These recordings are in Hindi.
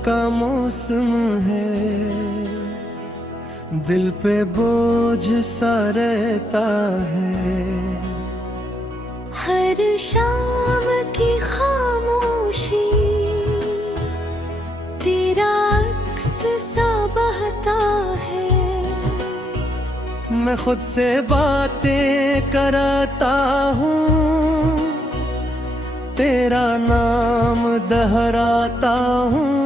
का मौसम है, दिल पे बोझ सा रहता है। हर शाम की खामोशी तेरा अक्स सा बहता है। मैं खुद से बातें कराता हूँ, तेरा नाम दोहराता हूँ।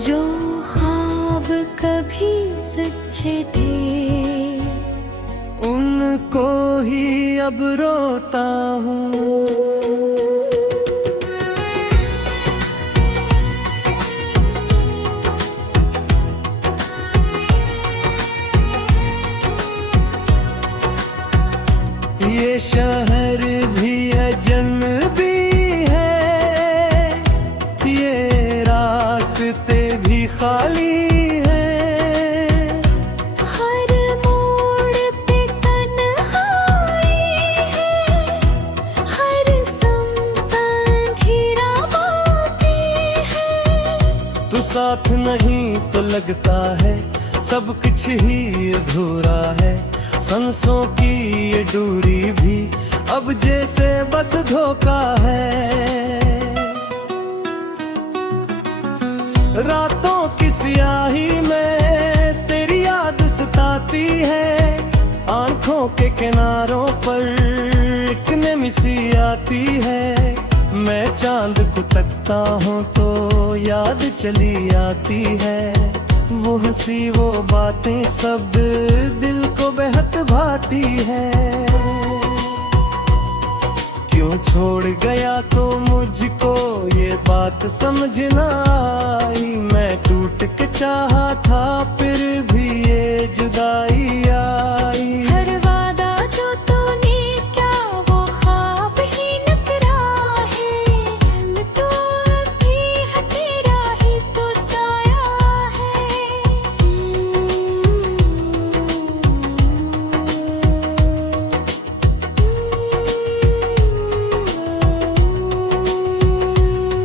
जो ख्वाब कभी सच्चे थे उनको ही अब रोता हूँ। ये शहर भी अजनबी है, ये रास्ते भी खाली है। हर मोड़ पे तन्हाई है, हर समत अंधेरा बाकी है। तू साथ नहीं तो लगता है सब कुछ ही अधूरा है। सांसों की ये दूरी भी अब जैसे बस धोखा है। रातों की स्याही में तेरी याद सताती है, आंखों के किनारों पर एक नमी सी आती है। मैं चांद को तकता हूँ तो याद चली आती है। वो हंसी वो बातें सब दिल को बेहद भाती है। क्यों छोड़ गया तो मुझको ये बात समझ ना आई। मैं टूट के चाहा था फिर भी ये जुदाई आई। हर वादा जो तूने क्या वो ख्वाब ही नकरा है। दिल तो अभी है तेरा ही तो साया है।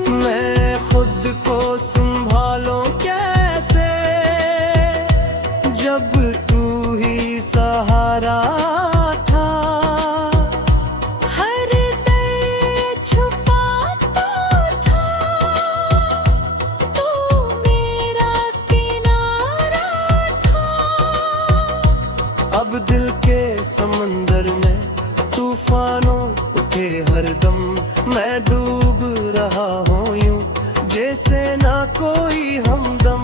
मैं खुद को संभालूं कैसे जब तू ही सहारा था। हर दर्द छुपाता था तू मेरा किनारा था। अब दिल के समंदर में तूफानों उठे हरदम। मैं डूब रहा हूँ यूं जैसे ना कोई हमदम।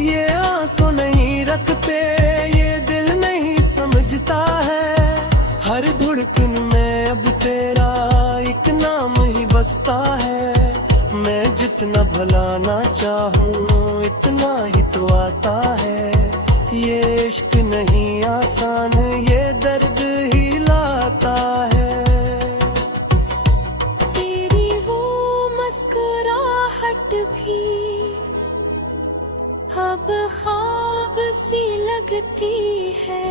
ये आंसू नहीं रखते ये दिल नहीं समझता है। हर धड़कन में अब तेरा एक नाम ही बसता है। मैं जितना भुलाना चाहूँ इतना ही तो आता है। ये इश्क नहीं आसान ये दर्द ही लाता है। तेरी वो मुस्कुराहट भी अब ख्वाब सी लगती है।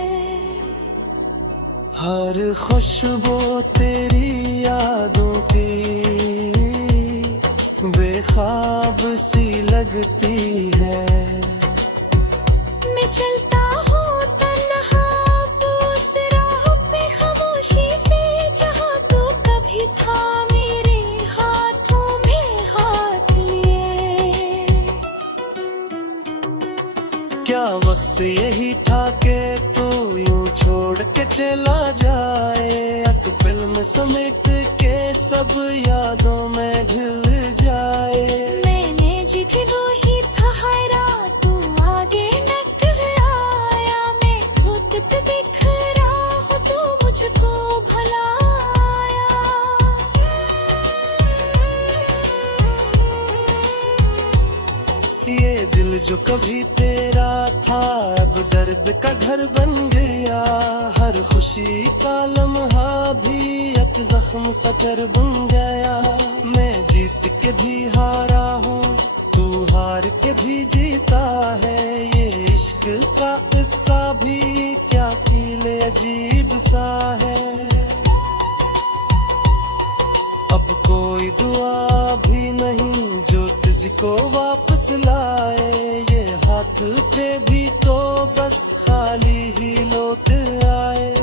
हर खुशबू तेरी यादों की बेख्वाब सी लगती है। मैं चलता हूँ तन्हा उस राह पे खामोशी से जहाँ तू कभी था मेरे हाथों में हाथ लिए। क्या वक्त यही था कि तू यूं छोड़ के चला जाए। एक फिल्म समेट के सब यादों में ढल जाए। मैंने जिसे वो ही ठहरा तू आगे निकल आया। मैं खुद पे बिखरा हूँ तू मुझको भुलाया। ये दिल जो कभी तेरा था अब दर्द का घर बन गया। हर खुशी का लम्हा भी एक जख्म सा कर बन गया। मैं जीत के भी हारा हूँ तू हार के भी जीता है। ये इश्क का किस्सा भी क्या कीले अजीब सा है। कोई दुआ भी नहीं जो तुझको वापस लाए। ये हाथ थे भी तो बस खाली ही लौट आए।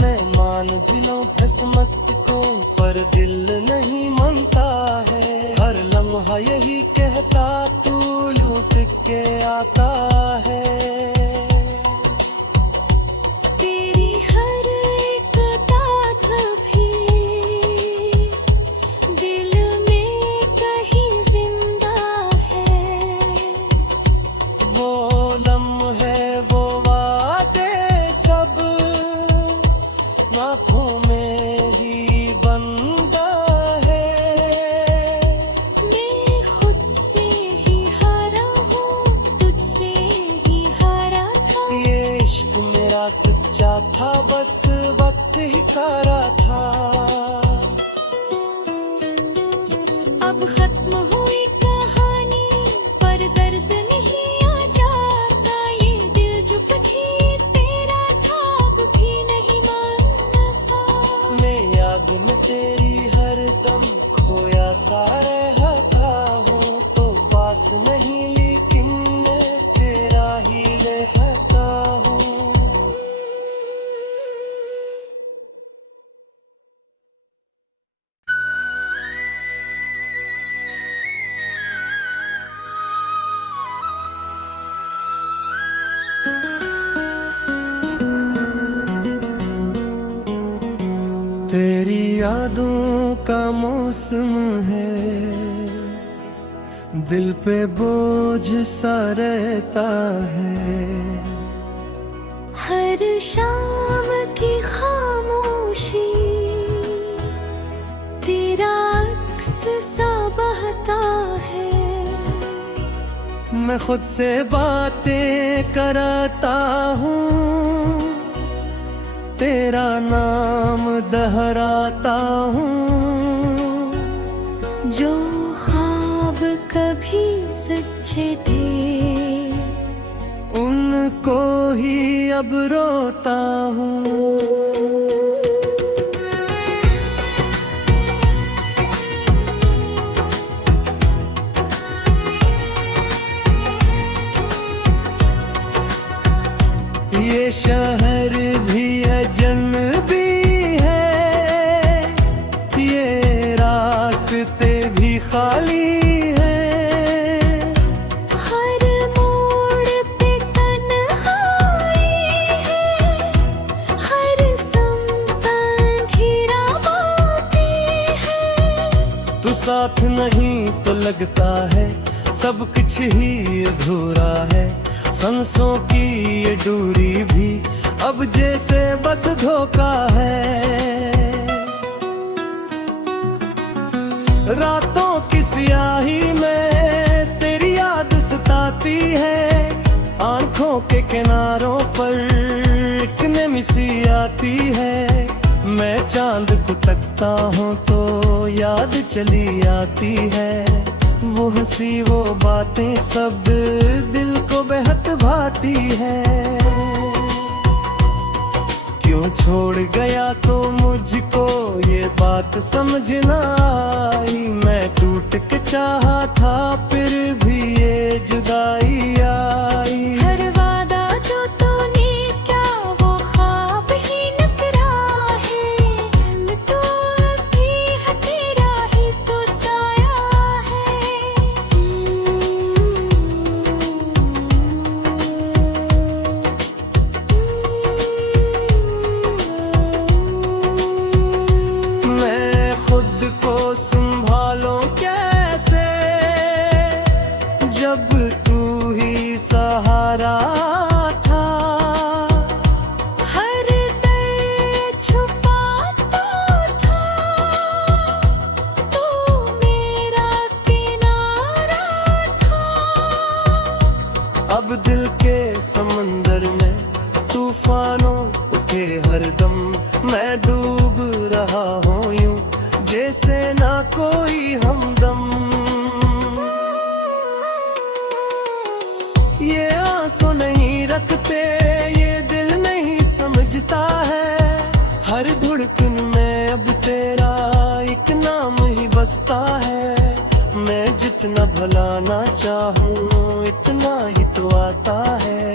मैं मान भी लूं किस्मत को पर दिल नहीं मानता है। हर लम्हा यही कहता तू लूट के आता है। तेरी हर एक दाग भी दिल में कहीं जिंदा है। वो लम्हे वो वादे सब आँखों में ही बंदा है। मैं खुद से ही हारा हूँ, तुझसे ही हारा था। ये इश्क मेरा सच्चा था बस वक्त ही कारा था। अब खत्म हुई कहानी पर दर्द नहीं आ जाता। ये दिल जो कभी तेरा था अब भी नहीं मानता। मैं याद में तेरी हर दम खोया सा रहता हूँ। तो पास नहीं लेकिन मैं तेरा ही रहता हूँ। तेरी यादों का मौसम है, दिल पे बोझ सा रहता है। हर शाम की खामोशी तेरा अक्स सा बहता है। मैं खुद से बातें कराता हूँ, तेरा नाम दोहराता हूँ। जो ख्वाब कभी सच्चे थे उनको ही अब रोता हूँ। ये शहर भी अजनबी है, ये रास्ते भी खाली है। हर मोड़ पे तन्हाई है, हर संग अंधेरा बातें है। तू साथ नहीं तो लगता है सब कुछ ही अधूरा है। सांसों की ये दूरी भी अब जैसे बस धोखा है। रातों की स्याही में तेरी याद सताती है। आंखों के किनारों पर एक नमी सी आती है। मैं चांद को तकता हूँ तो याद चली आती है। वो हंसी वो बातें सब दिल को बेहद भाती है। क्यों छोड़ गया तो मुझको ये बात समझ ना आई। मैं टूट के चाहा था फिर भी ये जुदाई आई। हर वादा जो तूने क्या वो ख्वाब ही नकरा है। दिल तो अभी है तेरा ही तो साया है। मैं खुद को संभालूं कैसे जब तू ही सहारा था। हर दर्द छुपाता था तू मेरा किनारा था। अब दिल के समंदर में तूफानों उठे हरदम। मैं डूब रहा हूँ यूं जैसे ना कोई हमदम। ये आंसू नहीं रखते ये दिल नहीं समझता है। हर धड़कन में अब तेरा एक नाम ही बसता है। मैं जितना भुलाना चाहूँ इतना ही तो आता है।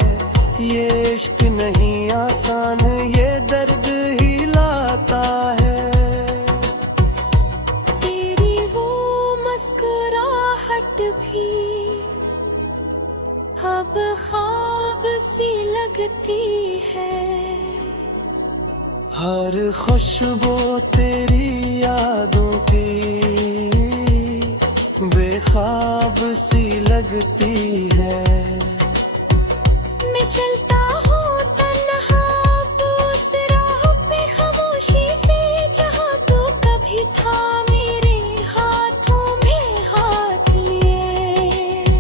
ये इश्क नहीं आसान, ये दर्द ही लाता है। तेरी वो मुस्कुराहट भी अब ख्वाब सी लगती है। हर खुशबू तेरी यादों की बेख्वाब सी लगती है। मैं चलता हूँ तन्हा उस राह पे खामोशी से, जहाँ तू कभी था मेरे हाथों में हाथ लिए।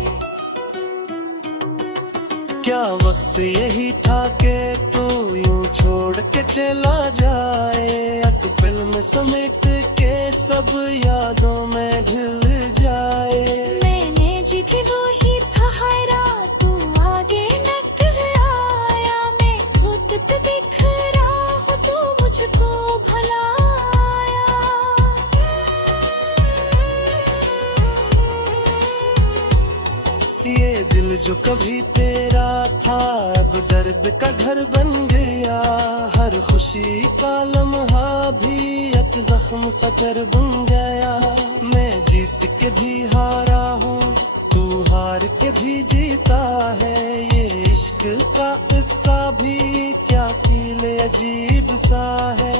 क्या वक्त यही था कि तू यूं छोड़ के चला जाए। एक फिल्म समेट के सब यादों में ढल जाए। मैंने जिधी वो ही ठहरा, तू आगे निकल आया। मैं खुद पे बिखरा हूँ, तू मुझको भुलाया। ये दिल जो कभी तेरा था अब दर्द का घर बन गया। हर खुशी का लम्हा भी एक जख्म सा कर बन गया। मैं जीत के भी हारा हूँ, तू हार के भी जीता है। ये इश्क का किस्सा भी क्या कीले अजीब सा है।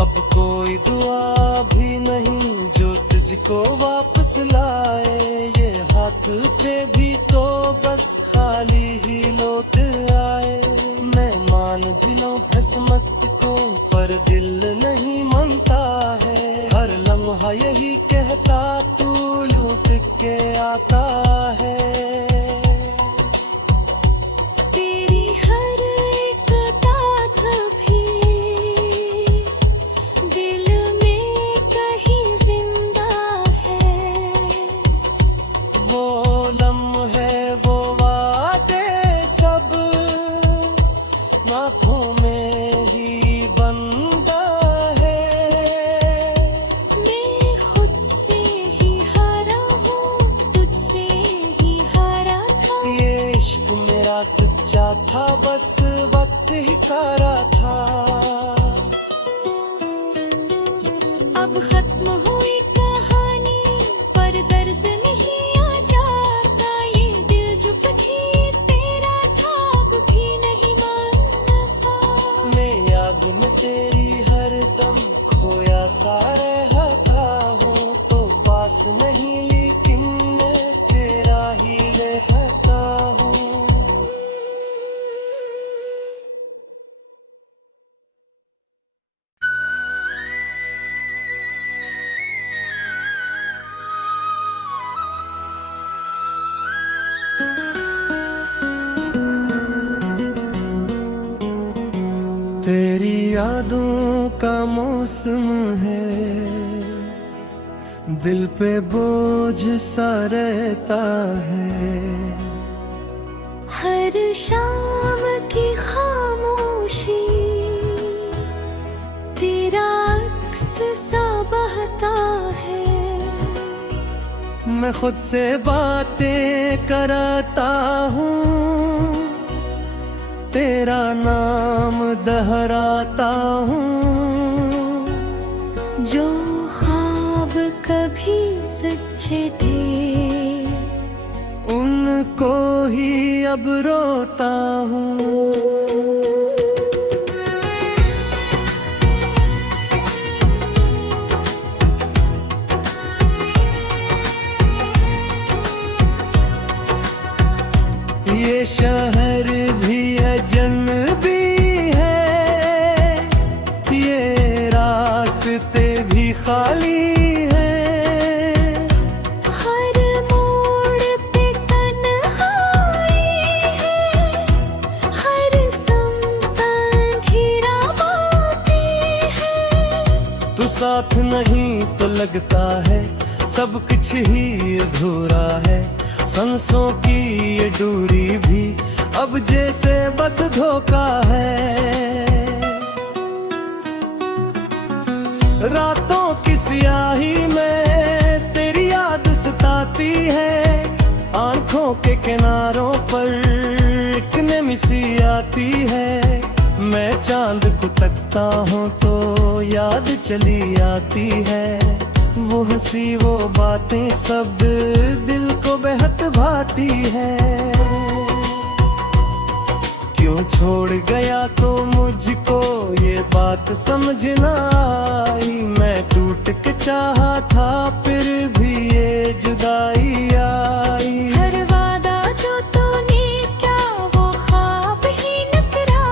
अब कोई दुआ भी नहीं जो तुझको वापस लाए। ये हाथ पे भी तो बस खाली ही लौट आए। मैं मान भी लूं किस्मत को पर दिल नहीं मानता है। हर लम्हा यही कहता तू लौट के आता है। तेरी हर एक दाग भी दिल में कहीं जिंदा है। वो लम्हे वो वादे सब आँखों में ही बंदा है। मैं खुद से ही हारा हूँ, तुझसे ही हारा था। ये इश्क मेरा सच्चा था, बस वक्त ही कारा था। अब खत्म हुई कहानी पर दर्द नहीं आ जाता। ये दिल जो कभी तेरा था अब भी नहीं मानता। मैं याद में तेरी हर दम खोया सा रहता हूँ। तो पास नहीं लेकिन मैं तेरा ही रहता हूँ। तेरी यादों का मौसम है, दिल पे बोझ सा रहता है। हर शाम की खामोशी तेरा अक्स सा बहता है। मैं खुद से बातें कराता हूँ, तेरा नाम दोहराता हूँ। जो ख्वाब कभी सच्चे थे उनको ही अब रोता हूँ। ये शहर भी अजनबी है, ये रास्ते भी खाली है। हर मोड़ पे तन्हाई है, हर सम्त अंधेरा बातें है। तू साथ नहीं तो लगता है सब कुछ ही अधूरा है। सांसों की ये दूरी भी अब जैसे बस धोखा है। रातों की स्याही में तेरी याद सताती है, आंखों के किनारों पर एक नमी सी आती है। मैं चांद को तकता हूँ तो याद चली आती है, वो हंसी वो बातें सब दिल को बेहद भाती है। क्यों छोड़ गया तो मुझको ये बात समझ ना आई, मैं टूट के चाहा था फिर भी ये जुदाई आई। हर वादा जो तूने क्या वो ख्वाब ही नकरा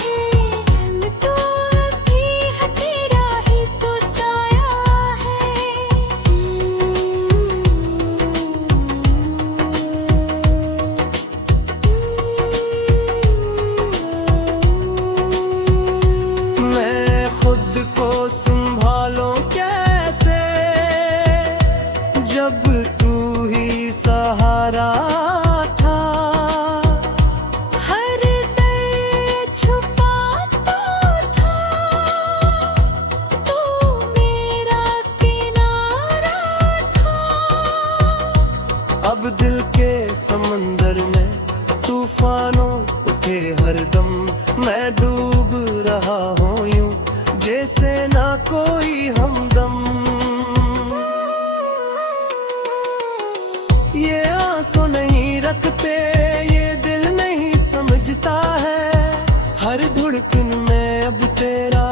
है, दिल तो अभी है तेरा ही तो साया है। मैं खुद को संभालूं कैसे जब तू ही सहारा था। हर दर्द छुपाता था, तू मेरा किनारा था। अब दिल के समंदर में तूफानों उठे हरदम, मैं डूब रहा हूँ यूं जैसे ना कोई हमदम। ये आंसू नहीं रखते ये दिल नहीं समझता है, हर धड़कन में अब तेरा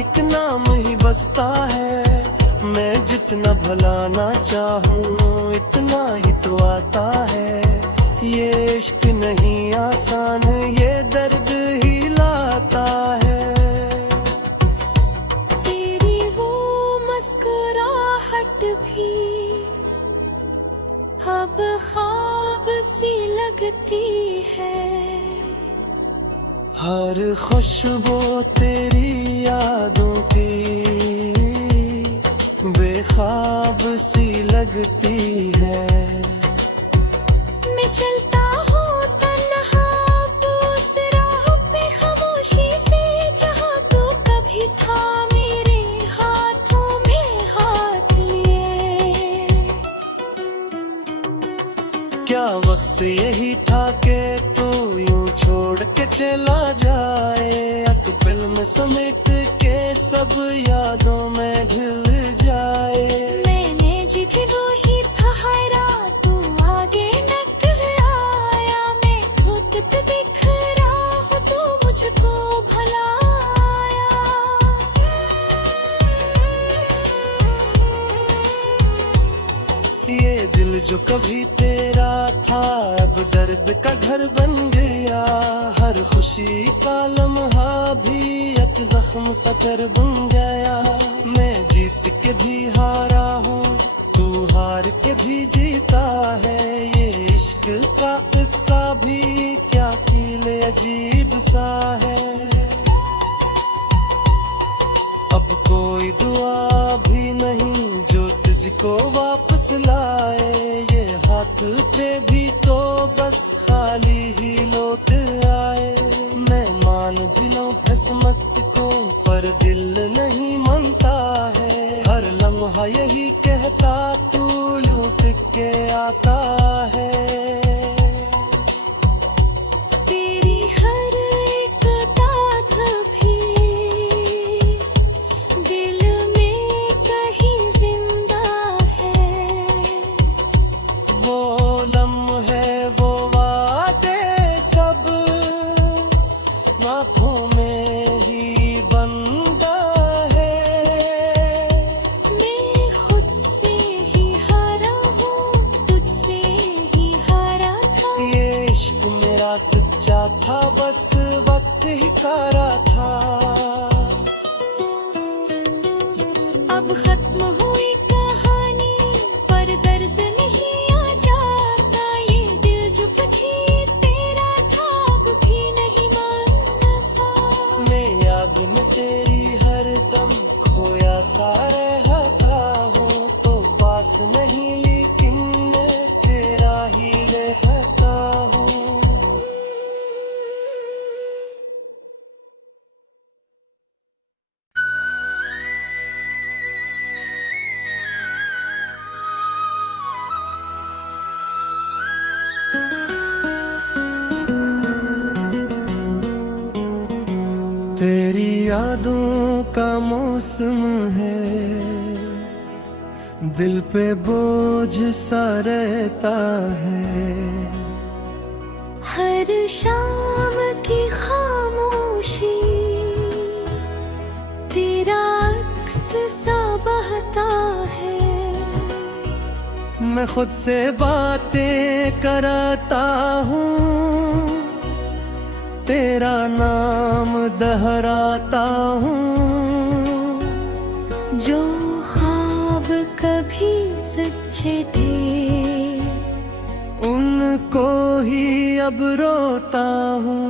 एक नाम ही बसता है। मैं जितना भुलाना चाहूँ इतना ही तो आता है, ये इश्क नहीं आसान ये दर्द ही लाता है। तेरी वो मुस्कुराहट भी अब ख्वाब सी लगती है, हर खुशबू तेरी यादों की बेख्वाब सी लगती है। मैं चलता हूँ तन्हा उस राह पे खामोशी से, जहाँ तू कभी था मेरे हाथों में हाथ लिए। क्या वक्त यही था कि तू यूं छोड़ के चला जाए, एक फिल्म समेट के सब यादों में ढल जाए। मैंने जी वो ही ठहरा, तू आगे निकल आया, मैं खुद पे बिखरा हूँ तू मुझको भुलाया। ये दिल जो कभी तेरा था अब दर्द का घर बन गया, हर खुशी का लम्हा भी एक जख्म सा कर बन गया। मैं जीत के भी हारा हूँ तू हार के भी जीता है, ये इश्क का किस्सा भी क्या कीले अजीब सा है। अब कोई दुआ भी नहीं जो तुझको वापस लाए, ये हाथ पे भी तो बस खाली ही लौट आए। मैं मान भी लूं किस्मत को पर दिल नहीं मानता है, हर लम्हा यही कहता तू लौट के आता है। तेरी हर एक दाग भी दिल में कहीं जिंदा है, वो लम्हे वो वादे सब आँखों में ही बंदा है। मैं खुद से ही हारा हूँ तुझसे ही हारा था। ये इश्क मेरा सच्चा था बस वक्त ही कारा था। अब खत्म हुई कहानी पर दर्द नहीं आ जाता, ये दिल जो कभी तेरा था अब भी नहीं मानता। मैं याद में तेरी हर दम खोया सा रहता हूँ, तो पास नहीं लेकिन मैं तेरा ही रहता हूँ। यादों का मौसम है, दिल पे बोझ सा रहता है। हर शाम की खामोशी तेरा अक्स सा बहता है। मैं खुद से बातें कराता हूँ, तेरा नाम दोहराता हूँ। जो ख्वाब कभी सच्चे थे उनको ही अब रोता हूँ।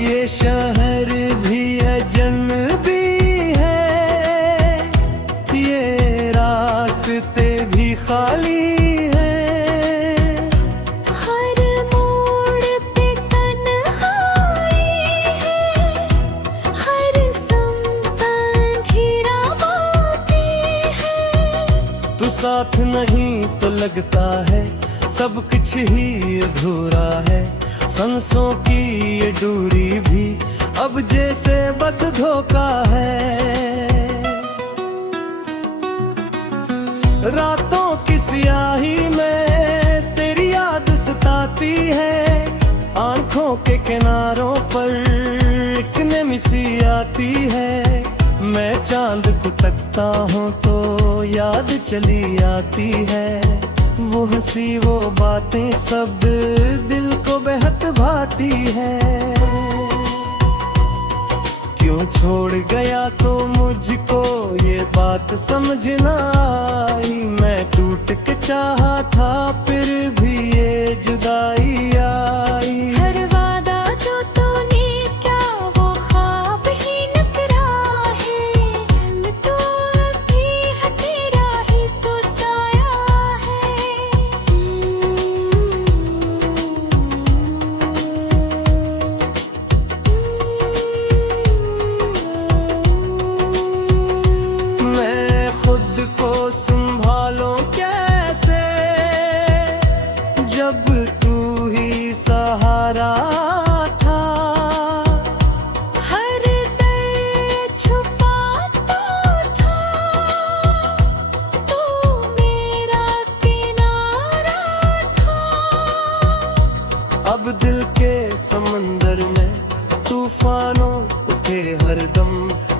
ये शहर भी अजनबी है, ये रास्ते भी खाली है। हर मोड़ पे तन्हाई है, हर संग अंधेरा बातें है। तू साथ नहीं तो लगता है सब कुछ ही अधूरा है। सांसों की ये दूरी भी अब जैसे बस धोखा है। रातों की स्याही में तेरी याद सताती है, आंखों के किनारों पर एक नमी सी आती है। मैं चांद को तकता हूँ तो याद चली आती है। वो हंसी वो बातें सब दिल को बेहद भाती है। क्यों छोड़ गया तो मुझको ये बात समझ ना आई। मैं टूट के चाहा था फिर भी ये जुदाई आई। हर वादा जो तूने क्या वो ख्वाब ही नकरा है। दिल तो अभी है तेरा ही तो साया है। मैं खुद को संभालूं कैसे जब तू ही सहारा था। हर दर्द छुपाता था तू मेरा किनारा था। अब दिल के समंदर में तूफानों उठे हरदम।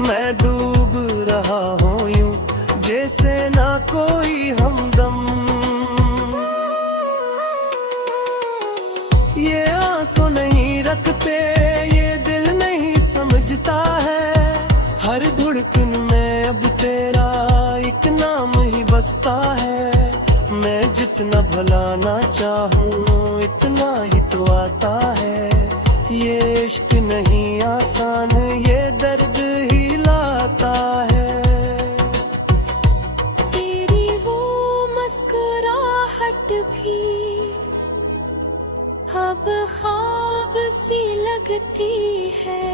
मैं डूब रहा हूँ यूं जैसे ना कोई हमदम। ये आंसू नहीं रखते ये दिल नहीं समझता है। हर धड़कन में अब तेरा एक नाम ही बसता है। मैं जितना भुलाना चाहूँ इतना ही तो आता है। ये इश्क नहीं आसान ये दर्द ही लाता है। तेरी वो मुस्कुराहट भी अब ख्वाब सी लगती है।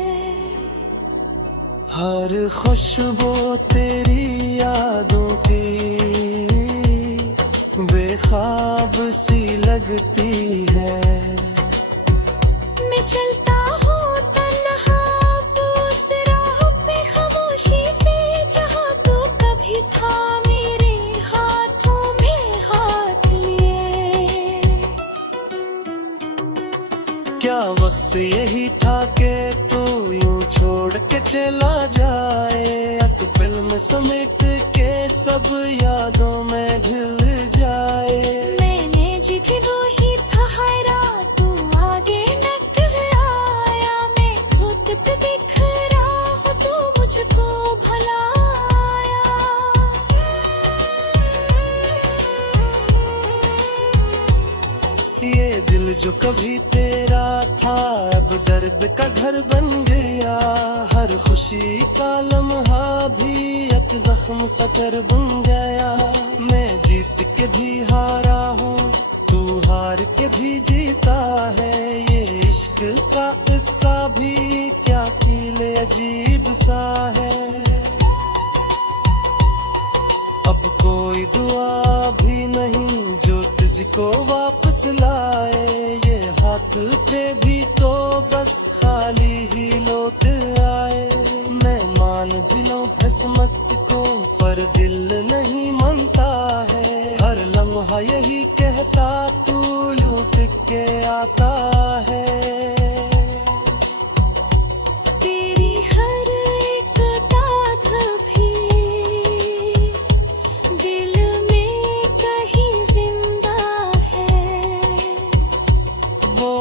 हर खुशबू तेरी यादों की बेख्वाब सी लगती है। मैं चलता हूँ तन्हा उस राह पे खामोशी से जहाँ तू कभी था मेरे हाथों में हाथ लिए। क्या वक्त यही था कि तू यूं छोड़ के चला जाए। तू फिल्म समेट के सब यादों में ढल जाए। मैंने जिसे वो ही ठहरा तू आगे निकल आया। मैं खुद पे बिखरा हूँ तू मुझको भुलाया। ये दिल जो कभी तेरा था अब दर्द का घर बन गया। हर खुशी का लम्हा भी एक जख्म सा कर बन गया। मैं जीत के भी हारा हूँ तू हार के भी जीता है। ये इश्क का किस्सा भी क्या कीले अजीब सा है। मुझको वापस लाए। ये हाथ थे भी तो बस खाली ही लौट आए। मैं मान भी लूं किस्मत को पर दिल नहीं मानता है। हर लम्हा यही कहता तू लौट के आता है। तेरी हर एक दाग भी दिल में कहीं जिंदा है। वो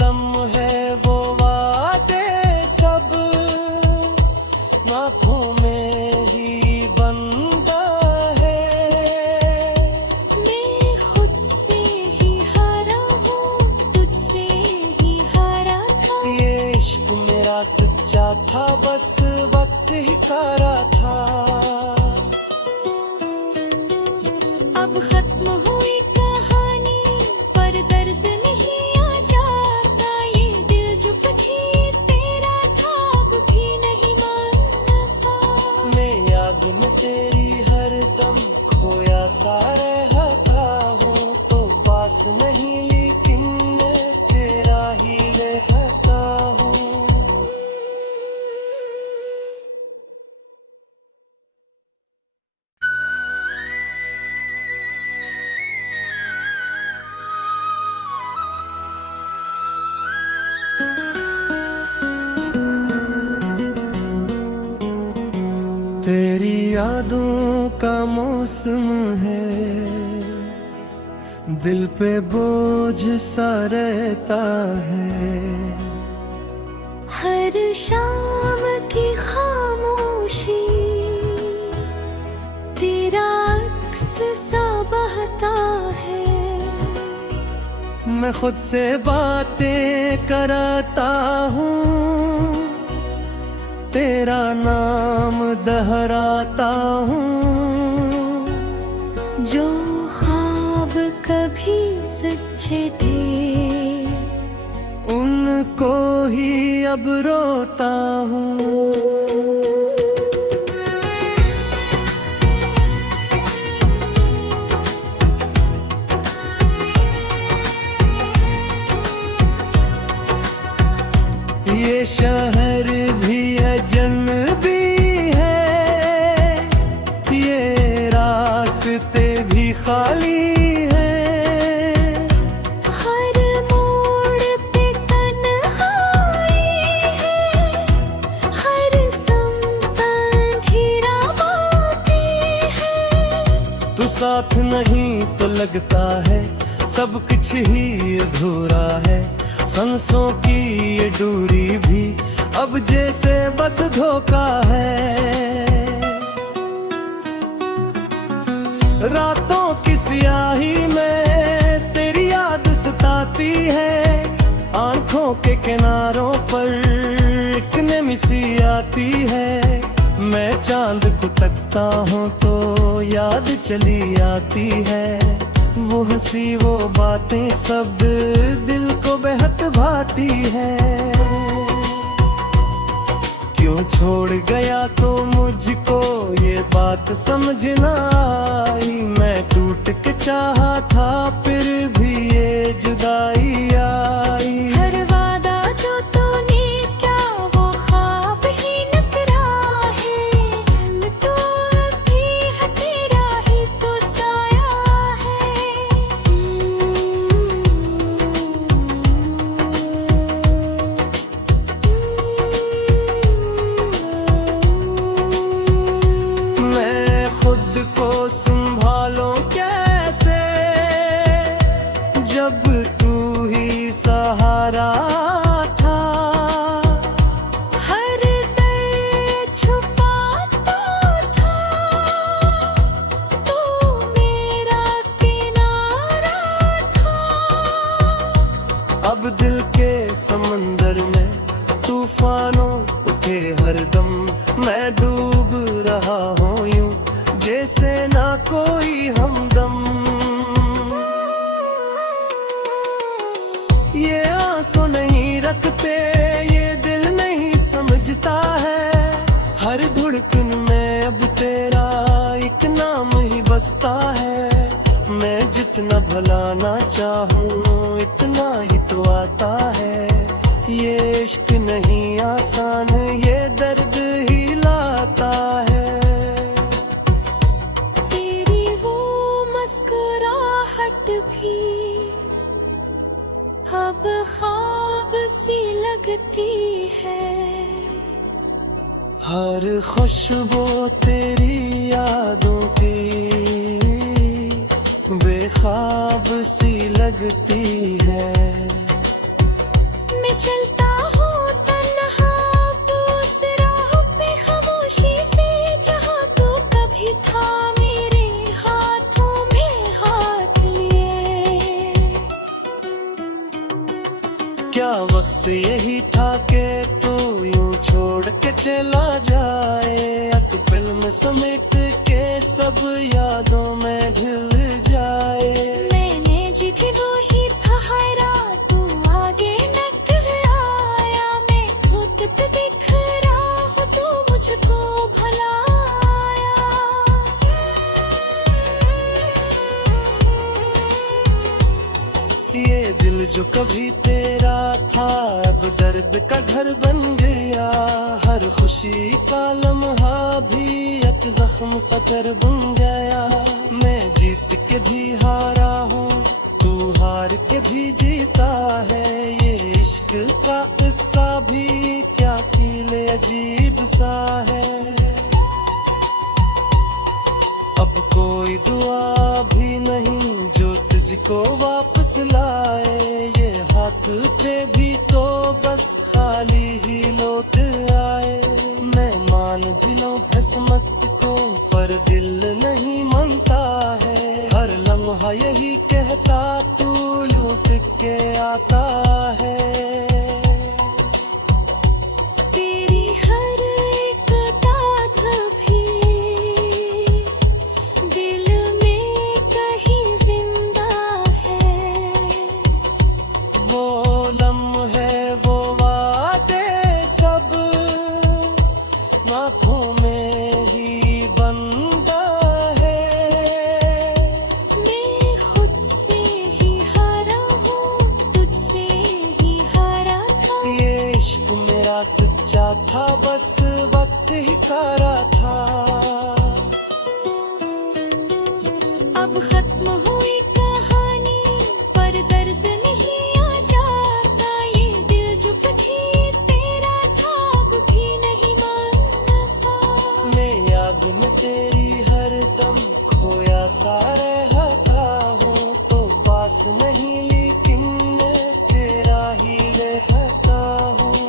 लम्हे वो वादे सब आँखों में ही बंदा है। मैं खुद से ही हारा हूँ, तुझसे ही हारा था। ये इश्क मेरा सच्चा था, बस वक्त ही कारा था। अब खत्म हुई कहानी पर दर्द नहीं आ जाता। ये दिल जो कभी तेरा था अब भी नहीं मानता। मैं याद में तेरी हर दम खोया सा रहता हूँ। तो पास नहीं लेकिन मैं तेरा ही रहता हूँ। तेरी यादों का मौसम है, दिल पे बोझ सा रहता है। हर शाम की खामोशी तेरा अक्स सा बहता है। मैं खुद से बातें कराता हूँ, तेरा नाम दोहराता हूँ। जो ख्वाब कभी सच्चे थे उनको ही अब रोता हूँ। ये शहर भी अजनबी है, ये रास्ते भी खाली है। हर मोड़ पे तन्हाई है, हर समत अंधेरा बाकी है। तू साथ नहीं तो लगता है सब कुछ ही अधूरा है। सांसों की ये दूरी भी अब जैसे बस धोखा है। रातों की स्याही में तेरी याद सताती है। आंखों के किनारों पर एक नमी सी आती है। मैं चांद को तकता हूँ तो याद चली आती है। वो हंसी वो बातें सब दिल को बेहद भाती है। क्यों छोड़ गया तो मुझको ये बात समझ ना आई। मैं टूट के चाहा था फिर भी ये जुदाई आई। हर वादा जो तूने क्या वो ख्वाब ही नकरा है। दिल तो अभी है तेरा ही तो साया है। मैं खुद को संभालूं कैसे जब तू ही सहारा था। हर दर्द छुपाता था तू मेरा किनारा था। अब दिल के समंदर में तूफानों उठे हरदम। मैं डूब रहा हूँ यूं जैसे ना कोई हमदम। ये आंसू नहीं रखते ये दिल नहीं समझता है। हर धड़कन में अब तेरा एक नाम ही बसता है। मैं जितना भुलाना चाहूँ इतना ही तो आता है। ये इश्क नहीं आसान, ये दर्द ही लाता है। तेरी वो मुस्कुराहट भी अब ख्वाब सी लगती है। हर खुशबू तेरी यादों की बेख्वाब सी लगती है। मैं चलता हूँ तन्हा उस राह पे खामोशी से, जहाँ तू कभी था मेरे हाथों में हाथ लिए। क्या वक्त यही था कि तू यूं छोड़ के चला जाए, एक फिल्म समेट के सब यादों में ढल जाए। मैंने जिधी वो ही ठहरा, तू आगे निकल आया। मैं जुत पे बिखरा हूँ, तू मुझको भुलाया। ये दिल जो कभी तेरा था अब दर्द का घर बन गया। हर खुशी का लम्हा भी एक जख्म सा कर बन गया। मैं जीत के भी हारा हूँ, तू हार के भी जीता है। ये इश्क का किस्सा भी क्या कीले अजीब सा है। अब कोई दुआ भी नहीं जो तुझको वापस लाए। ये हाथ पे भी तो बस खाली ही लौट आए। मैं मान भी लूं किस्मत को पर दिल नहीं मानता है। हर लम्हा यही कहता तू लौट के आता है। तेरी हर एक दाग भी दिल में कहीं जिंदा है। वो लम्हे वो वादे सब आँखों में ही बंदा है। मैं खुद से ही हारा हूँ, तुझसे ही हारा था। ये इश्क मेरा सच्चा था, बस वक्त ही कारा था। अब खत्म हुई कहानी पर दर्द नहीं आ जाता। ये दिल जो कभी तेरा था अब भी नहीं मानता। मैं याद में तेरी हर दम खोया सा रहता हूँ, तो पास नहीं लेकिन मैं तेरा ही रहता हूँ।